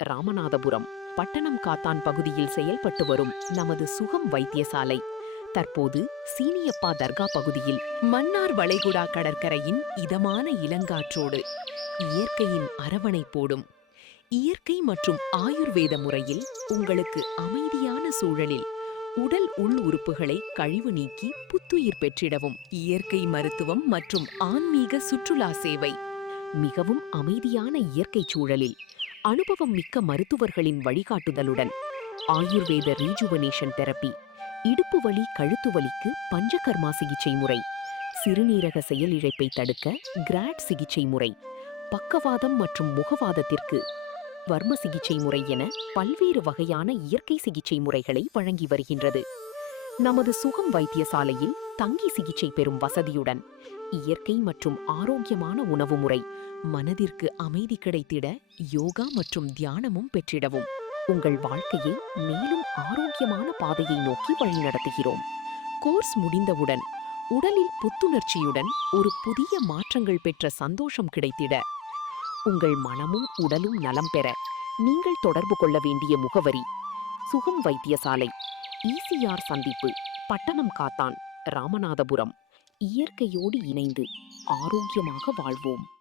ராமநாதபுரம் பட்டணம் காத்தான் பகுதியில் செயல்பட்டு வரும் நமது சுகம் வைத்தியசாலை தற்போது சீனியப்பா தர்கா பகுதியில் மன்னார் வளைகுடா கடற்கரையின் இதமான இளங்காற்றோடு இயற்கையின் அரவணைப்போடும் இயற்கை மற்றும் ஆயுர்வேத முறையில் உங்களுக்கு அமைதியான சூழலில் உடல் உள் உறுப்புகளை கழிவு நீக்கி புத்துயிர் பெற்றிடவும் இயற்கை மருத்துவம் மற்றும் ஆன்மீக சுற்றுலா சேவை மிகவும் அமைதியான இயற்கை சூழலில் அனுபவம் மிக்க மருத்துவர்களின் வழிகாட்டுதலுடன் ஆயுர்வேத ரீஜுவனேஷன் தெரப்பி, இடுப்பு வலி கழுத்து வலிக்கு பஞ்சகர்மா சிகிச்சை முறை, சிறுநீரக செயலிழப்பை தடுக்க கிராட் சிகிச்சை முறை, பக்கவாதம் மற்றும் முகவாதத்திற்கு வர்ம சிகிச்சை முறை என பல்வேறு வகையான இயற்கை சிகிச்சை முறைகளை வழங்கி வருகின்றது. நமது சுகம் வைத்தியசாலையில் தங்கி சிகிச்சை பெறும் வசதியுடன் இயற்கை மற்றும் ஆரோக்கியமான உணவு முறை, மனதிற்கு அமைதி கிடைத்திட யோகா மற்றும் தியானமும் பெற்றிடவும் உங்கள் வாழ்க்கையை மேலும் ஆரோக்கியமான பாதையை நோக்கி வழிநடத்துகிறோம். கோர்ஸ் முடிந்தவுடன் உடலில் புத்துணர்ச்சியுடன் ஒரு புதிய மாற்றங்கள் பெற்ற சந்தோஷம் கிடைத்திட உங்கள் மனமும் உடலும் நலம் பெற நீங்கள் தொடர்பு கொள்ள வேண்டிய முகவரி சுகம் வைத்தியசாலை, ECR சந்திப்பு, பட்டணம் காத்தான், ராமநாதபுரம். இயற்கையோடு இணைந்து ஆரோக்கியமாக வாழ்வோம்.